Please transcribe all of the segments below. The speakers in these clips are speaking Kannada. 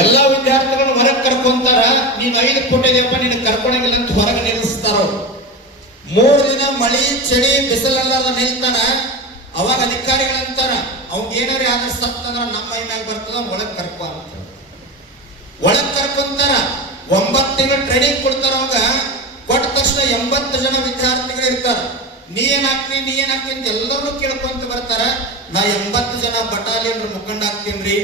ಎಲ್ಲ ವಿದ್ಯಾರ್ಥಿಗಳು ಹೊರಗೆ ಕರ್ಕೊಂತಾರ. ನೀನ್ 5 ಕೊಟ್ಟಿದ್ಯಪ್ಪ ನಿನ್ನ ಕರ್ಕೊಳಂಗಿಲ್ಲ ಅಂತ ಹೊರಗೆ ನಿಲ್ಲಿಸ್ತಾರ. 3 ದಿನ ಮಳಿ ಚಳಿ ಬಿಸಿಲೆಲ್ಲಾರ್ದ ನಿಲ್ತಾನ. ಅವಾಗ ಅಧಿಕಾರಿಗಳಂತಾರ ಅವ್ನ್ ಏನಾರ ಆದ್ರೆ ಸತ್ತಂದ್ರ ನಮ್ಮ ಮೈ ಮ್ಯಾಗ ಬರ್ತದ, ಒಳಗ್ ಕರ್ಕೊ ಅಂತ. ಒಳಗ್ ಕರ್ಕೊಂತಾರ. 9 ತಿಂಗಳು ಟ್ರೈನಿಂಗ್ ಕೊಡ್ತಾರ. ಅವಾಗ ಕೊಟ್ಟ ತಕ್ಷಣ 80 ಜನ ವಿದ್ಯಾರ್ಥಿಗಳು ಇರ್ತಾರ. ನೀ ಏನಾಗ್ತೀನಿ ಅಂತ ಎಲ್ಲರೂ ಕೇಳ್ಕೊಂತ ಬರ್ತಾರ. ನಾ 80 ಜನ ಬಟಾಲಿಯನ್ ಮುಖಂಡ ಆಗ್ತೀನ್ರಿ,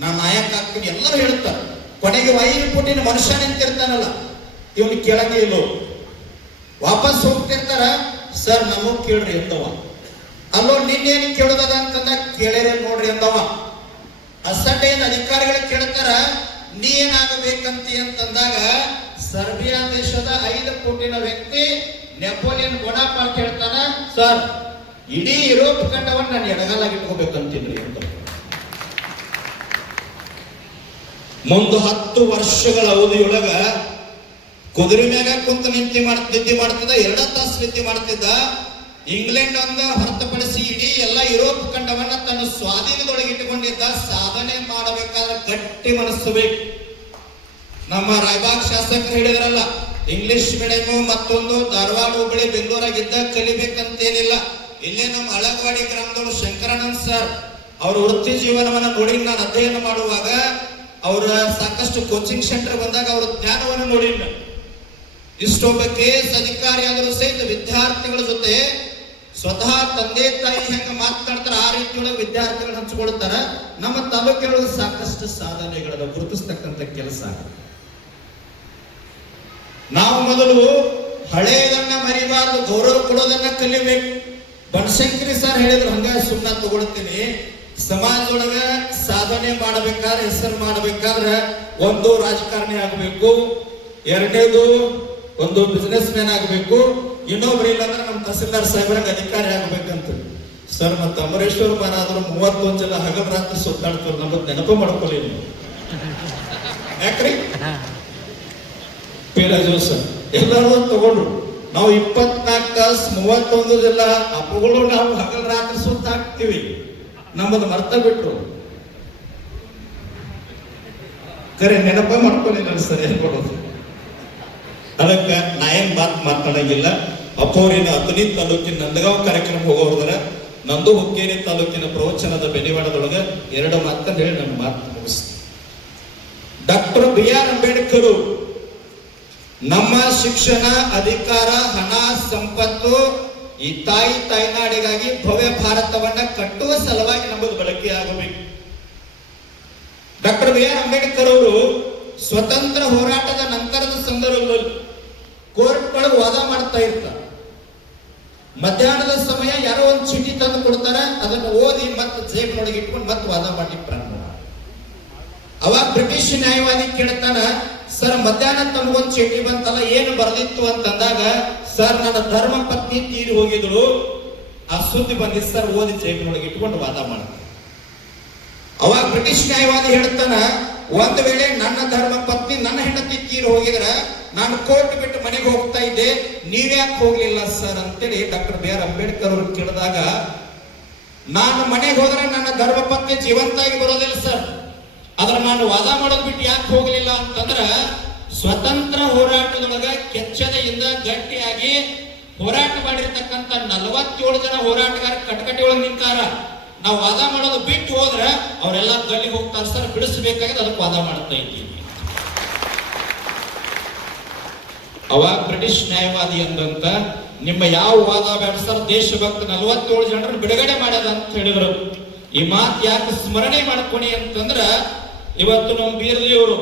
ನಾ ನಾಯಕ ಆಗ್ತೀನಿ ಎಲ್ಲರೂ ಹೇಳ್ತಾರ. ಕೊನೆಗೆ 5 ಕೋಟಿನ ಮನುಷ್ಯ ನಿಂತಿರ್ತಾನಲ್ಲ, ಇವನು ಕೇಳಂಗೆ ಇಲ್ಲೋ. ವಾಪಸ್ ಹೋಗ್ತಿರ್ತಾರ. ಸರ್ ನಮಗ್ ಕೇಳ್ರಿ ಎಂದವ. ಅಲ್ಲೋ ನಿನ್ನೇನು ಕೇಳೋದದ ಅಂತಂದ ಕೇಳಿರ ನೋಡ್ರಿ ಎಂದವ. ಅಸಡ್ಡೆಯಿಂದ ಅಧಿಕಾರಿಗಳು ಕೇಳ್ತಾರ ನೀ ಏನಾಗಬೇಕಂತಿ ಅಂತಂದಾಗ ಸರ್ಬಿಯಾ ದೇಶದ 5 ಕೋಟಿನ ವ್ಯಕ್ತಿ ನೆಪೋಲಿಯನ್ ಬೋನಾಪಾರ್ಟ್ ಹೇಳ್ತಾನ, ಸರ್ ಇಡೀ ಯುರೋಪ್ ಖಂಡವನ್ನು ನಾನು ಎಡಗಾಲಾಗಿ ಇಟ್ಕೋಬೇಕಂತೀನಿ ಅಂತ. ಮುಂದೆ 10 ವರ್ಷಗಳ ಅವಧಿಯೊಳಗ ಕುದುರೆ ಮ್ಯಾಗ ಕುಂತ ನಿದ್ದೆ ಮಾಡ್ತಿದ್ದ, 2 ತಾಸು ನಿದ್ದೆ ಮಾಡ್ತಿದ್ದ. ಇಂಗ್ಲೆಂಡ್ ಅಂದ ಹೊರತುಪಡಿಸಿ ಇಡೀ ಎಲ್ಲ ಯುರೋಪ್ ಖಂಡವನ್ನ ತನ್ನ ಸ್ವಾಧೀನದೊಳಗೆ ಇಟ್ಟುಕೊಂಡಿದ್ದ. ಸಾಧನೆ ಮಾಡಬೇಕಾದ್ರೆ ಗಟ್ಟಿ ಮನಸ್ಸು ಬೇಕು. ನಮ್ಮ ರಾಯಬಾಗ್ ಶಾಸಕರು ಹೇಳಿದ್ರಲ್ಲ, ಇಂಗ್ಲಿಷ್ ಮೀಡಿಯಂ ಮತ್ತೊಂದು ಧಾರವಾಡ ಹುಬ್ಬಳ್ಳಿ ಬೆಂಗಳೂರಾಗಿದ್ದ ಕಲಿಬೇಕಂತೇನಿಲ್ಲ. ಇಲ್ಲೇ ನಮ್ಮ ಅಳಗವಾಡಿ ಗ್ರಾಮದವರು ಶಂಕರಾನಂದ್ ಸರ್ ಅವ್ರ ವೃತ್ತಿ ಜೀವನವನ್ನ ನೋಡಿ ನಾನು ಅಧ್ಯಯನ ಮಾಡುವಾಗ ಅವರ ಸಾಕಷ್ಟು ಕೋಚಿಂಗ್ ಸೆಂಟರ್ ಬಂದಾಗ ಅವರ ಜ್ಞಾನವನ್ನು ನೋಡಿಲ್ಲ. ಇಷ್ಟೊಬ್ಬ KS ಅಧಿಕಾರಿ ಆದರೂ ಸಹಿತ ವಿದ್ಯಾರ್ಥಿಗಳ ಜೊತೆ ಸ್ವತಃ ತಂದೆ ತಾಯಿ ಹೆಂಗ ಮಾತನಾಡ್ತಾರ ಆ ರೀತಿಯೊಳಗೆ ವಿದ್ಯಾರ್ಥಿಗಳು ಹಂಚಿಕೊಳ್ತಾರ. ನಮ್ಮ ತಾಲೂಕಿನೊಳಗೆ ಸಾಕಷ್ಟು ಸಾಧನೆಗಳನ್ನ ಗುರುತಿಸ್ತಕ್ಕಂಥ ಕೆಲಸ. ನಾವು ಮೊದಲು ಹಳೆಯದನ್ನ ಮರಿಬಾರ್ದು, ಗೌರವ ಕೊಡೋದನ್ನ ಕಲಿಬೇಕು. ಬನಶಂಕರಿ ಸರ್ ಹೇಳಿದ್ರು, ಹಂಗ ಸುಮ್ಮನೆ ತಗೊಳ್ತೀನಿ. ಸಮಾಜದೊಳಗ ಸಾಧನೆ ಮಾಡಬೇಕಾದ್ರೆ, ಹೆಸರು ಮಾಡಬೇಕಾದ್ರೆ ಒಂದು ರಾಜಕಾರಣಿ ಆಗಬೇಕು, 2ನೇದು ಒಂದು ಬಿಸಿನೆಸ್ ಮ್ಯಾನ್ ಆಗಬೇಕು, ಇನ್ನೊಬ್ರು ಇಲ್ಲಾಂದ್ರೆ ನಮ್ಮ ತಹಸೀಲ್ದಾರ್ ಸಾಹೇಬರಾಗ ಅಧಿಕಾರಿ ಆಗ್ಬೇಕಂತ. ಸರ್ ಮತ್ತೆ ಅಮರೇಶ್ವರ ಮಾರಾದ್ರು 31 ಜನ ಹಗಲು ರಾತ್ರಿ ಸುತ್ತಾಡ್ತಾರೆ, ನಮ್ಮದ್ ನೆನಪು ಮಾಡ್ಕೊಳ್ಳಿ ನೀವು. ಯಾಕ್ರಿ ಪೇರಾಜೋಸ ಎಲ್ಲರೂ ತಗೊಂಡ್ರು. ನಾವು 24 ತಾಸು 31 ಜನ ಅಪ್ಪಗಳು ನಾವು ಹಗಲು ರಾತ್ರಿ ಸುತ್ತಾಕ್ತಿವಿ. ನಮ್ಮದು ಮರ್ತ ಬಿಟ್ರು. ಕರೆ ನೆನಪ ಮಾಡ್ಕೊಳ್ಳಿಲ್ಲ ಸರ್ ಹೇಳ್ಕೊಡೋದು. ಅದಕ್ಕೆ ನಾ ಏನ್ ಮಾತಾಡಂಗಿಲ್ಲ. ಅಪ್ಪವ್ರಿನ ಅಥಣಿ ತಾಲೂಕಿನ ನಂದಗಾಂವ್ ಕಾರ್ಯಕ್ರಮ ಹೋಗೋದ್ರ ನಂದು ಹುಕ್ಕೇರಿ ತಾಲೂಕಿನ ಪ್ರವಚನದ ಬೆನಿವಾಡದೊಳಗ 2 ಮಾತನ್ನು ಹೇಳಿ ನನ್ನ ಮಾತು ಮುಗಿಸ್ತೀನಿ. ಡಾಕ್ಟರ್ BR ಅಂಬೇಡ್ಕರ್ ನಮ್ಮ ಶಿಕ್ಷಣ, ಅಧಿಕಾರ, ಹಣ, ಸಂಪತ್ತು ಈ ತಾಯ್ನಾಡಿಗಾಗಿ ಭವ್ಯ ಭಾರತವನ್ನ ಕಟ್ಟುವ ಸಲುವಾಗಿ ನಮ್ಮದು ಬಳಕೆಯಾಗಬೇಕು. ಡಾಕ್ಟರ್ BR ಅಂಬೇಡ್ಕರ್ ಅವರು ಸ್ವತಂತ್ರ ಹೋರಾಟದ ನಂತರದ ಸಂದರ್ಭದಲ್ಲಿ ಕೋರ್ಟ್ ಒಳಗೆ ವಾದ ಮಾಡ್ತಾ ಇರ್ತಾರೆ. ಮಧ್ಯಾಹ್ನದ ಸಮಯ ಯಾರೋ ಒಂದು ಚೀಟಿ ತಂದು ಕೊಡ್ತಾರೆ, ಅದನ್ನು ಓದಿ ಮತ್ತೆ ಜೇಬಿನೊಳಗೆ ಇಟ್ಕೊಂಡು ಮತ್ತೆ ವಾದ ಮಾಡ್ಲಿಕ್ಕೆ ಪ್ರಾರಂಭ. ಅವಾಗ ಬ್ರಿಟಿಷ್ ನ್ಯಾಯವಾದಿ ಕೇಳ್ತಾನ, ಸರ್ ಮಧ್ಯಾಹ್ನ ತಮಗೊಂದು ಚೀಟಿ ಬಂತಲ್ಲ, ಏನು ಬರ್ದಿತ್ತು ಅಂತಂದಾಗ, ಸರ್ ನನ್ನ ಧರ್ಮ ಪತ್ನಿ ತೀರಿ ಹೋಗಿದ್ರು, ಆ ಸುದ್ದಿ ಬಂದಿತ್ತು ಸರ್, ಓದಿ ಜೇಬಿನೊಳಗೆ ಇಟ್ಕೊಂಡು ವಾದ ಮಾಡ್ತಾರೆ. ಅವಾಗ ಬ್ರಿಟಿಷ್ ನ್ಯಾಯವಾದಿ ಹೇಳ್ತಾನ, ಒಂದು ವೇಳೆ ನನ್ನ ಧರ್ಮ ಪತ್ನಿ ನನ್ನ ಹೆಂಡತಿ ತೀರಿ ಹೋಗಿದ್ರ ನಾನು ಕೋರ್ಟ್ ಬಿಟ್ಟು ಮನೆಗೆ ಹೋಗ್ತಾ ಇದ್ದೆ, ನೀವ್ಯಾಕೆ ಹೋಗ್ಲಿಲ್ಲ ಸರ್ ಅಂತೇಳಿ ಡಾಕ್ಟರ್ BR ಅಂಬೇಡ್ಕರ್ ಅವರು ಕೇಳಿದಾಗ, ನಾನು ಮನೆಗೆ ಹೋದ್ರೆ ನನ್ನ ಧರ್ಮ ಪತ್ನಿ ಜೀವಂತಾಗಿ ಬರೋದಿಲ್ಲ ಸರ್, ಆದ್ರೆ ನಾನು ವಾದ ಮಾಡೋದ್ ಬಿಟ್ಟು ಯಾಕೆ ಹೋಗ್ಲಿಲ್ಲ ಅಂತಂದ್ರ, ಸ್ವತಂತ್ರ ಹೋರಾಟದೊಳಗ ಕೆಚ್ಚದೆಯಿಂದ ಗಟ್ಟಿಯಾಗಿ ಹೋರಾಟ ಮಾಡಿರ್ತಕ್ಕಂಥ 47 ಜನ ಹೋರಾಟಗಾರ ಕಟಕಟಿ ಒಳಗೆ ನಿಂತಾರ. ನಾವು ವಾದ ಮಾಡೋದು ಬಿಟ್ಟು ಹೋದ್ರೆ ಅವರೆಲ್ಲ ಗಲ್ಲಿಗೆ ಹೋಗ್ತಾರೆ ಸರ್, ಬಿಡಿಸಬೇಕಾಗಿದೆ, ಅದಕ್ಕೆ ವಾದ ಮಾಡ್ತಾ ಇದ್ದೀವಿ. ಅವಾಗ ಬ್ರಿಟಿಷ್ ನ್ಯಾಯವಾದಿ ಅಂದಂತ, ನಿಮ್ಮ ಯಾವ ವಾದ ಬೇಡ ಸರ್, ದೇಶಭಕ್ತ 47 ಜನರನ್ನು ಬಿಡುಗಡೆ ಮಾಡ್ಯದ ಅಂತ ಹೇಳಿದ್ರು. ಈ ಮಾತು ಯಾಕೆ ಸ್ಮರಣೆ ಮಾಡ್ಕೊಡಿ ಅಂತಂದ್ರ, ಇವತ್ತು ನಮ್ಮ ಬೀರದೇವರು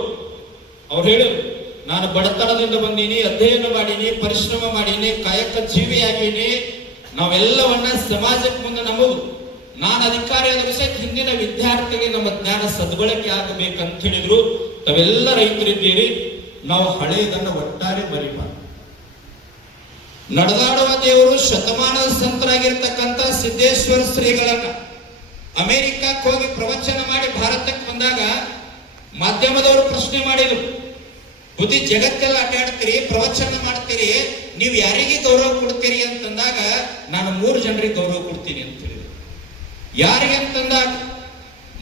ಅವ್ರು ಹೇಳಿದ್ರು, ನಾನು ಬಡತನದಿಂದ ಬಂದೀನಿ, ಅಧ್ಯಯನ ಮಾಡೀನಿ, ಪರಿಶ್ರಮ ಮಾಡೀನಿ, ಕಾಯಕ ಜೀವಿಯಾಗೀನಿ, ನಾವೆಲ್ಲವನ್ನ ಸಮಾಜಕ್ಕೆ ಮುಂದೆ ನಂಬುದು. ನಾನು ಅಧಿಕಾರಿ ಆದ ವಿಷಯ ಹಿಂದಿನ ವಿದ್ಯಾರ್ಥಿಗೆ ನಮ್ಮ ಜ್ಞಾನ ಸದ್ಬಳಕೆ ಆಗಬೇಕಂತ ಹೇಳಿದ್ರು. ತಾವೆಲ್ಲ ರೈತರಿದ್ದೀರಿ, ನಾವು ಹಳೆಯದನ್ನ ಒಟ್ಟಾರೆ ಮರಿಬಾರದು. ನಡೆದಾಡುವ ದೇವರು ಶತಮಾನದ ಸಂತರಾಗಿರ್ತಕ್ಕಂಥ ಸಿದ್ದೇಶ್ವರ ಶ್ರೀಗಳನ್ನ ಅಮೆರಿಕಕ್ಕೆ ಹೋಗಿ ಪ್ರವಚನ ಮಾಡಿ ಭಾರತಕ್ಕೆ ಬಂದಾಗ ಮಾಧ್ಯಮದವರು ಪ್ರಶ್ನೆ ಮಾಡಿದ್ರು, ಬುದ್ಧಿ ಜಗತ್ತೆಲ್ಲ ಅಡ್ಡಾಡ್ತೀರಿ, ಪ್ರವಚನ ಮಾಡ್ತೀರಿ, ನೀವು ಯಾರಿಗೆ ಗೌರವ ಕೊಡ್ತೀರಿ ಅಂತಂದಾಗ, ನಾನು 3 ಜನರಿಗೆ ಗೌರವ ಕೊಡ್ತೀನಿ ಅಂತ ಹೇಳಿದ್ರು. ಯಾರಿಗೆ ಅಂತಂದಾಗ,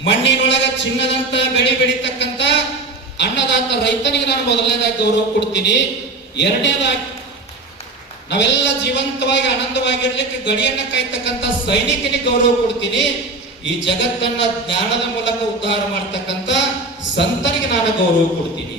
ಮಣ್ಣಿನೊಳಗ ಚಿನ್ನದಂತ ಬೆಳೆ ಬೆಳೀತಕ್ಕಂಥ ಅನ್ನದಾತ ರೈತನಿಗೆ ನಾನು ಮೊದಲನೇದಾಗಿ ಗೌರವ ಕೊಡ್ತೀನಿ. ಎರಡನೇದಾಗಿ ನಾವೆಲ್ಲ ಜೀವಂತವಾಗಿ ಆನಂದವಾಗಿರ್ಲಿಕ್ಕೆ ಗಡಿಯನ್ನ ಕಾಯ್ತಕ್ಕಂಥ ಸೈನಿಕನಿಗೆ ಗೌರವ ಕೊಡ್ತೀನಿ. ಈ ಜಗತ್ತನ್ನ ಜ್ಞಾನದ ಮೂಲಕ ಉದ್ಧಾರ ಮಾಡ್ತಕ್ಕಂಥ ಸಂತನಿಗೆ ನಾನು ಗೌರವ ಕೊಡ್ತೀನಿ.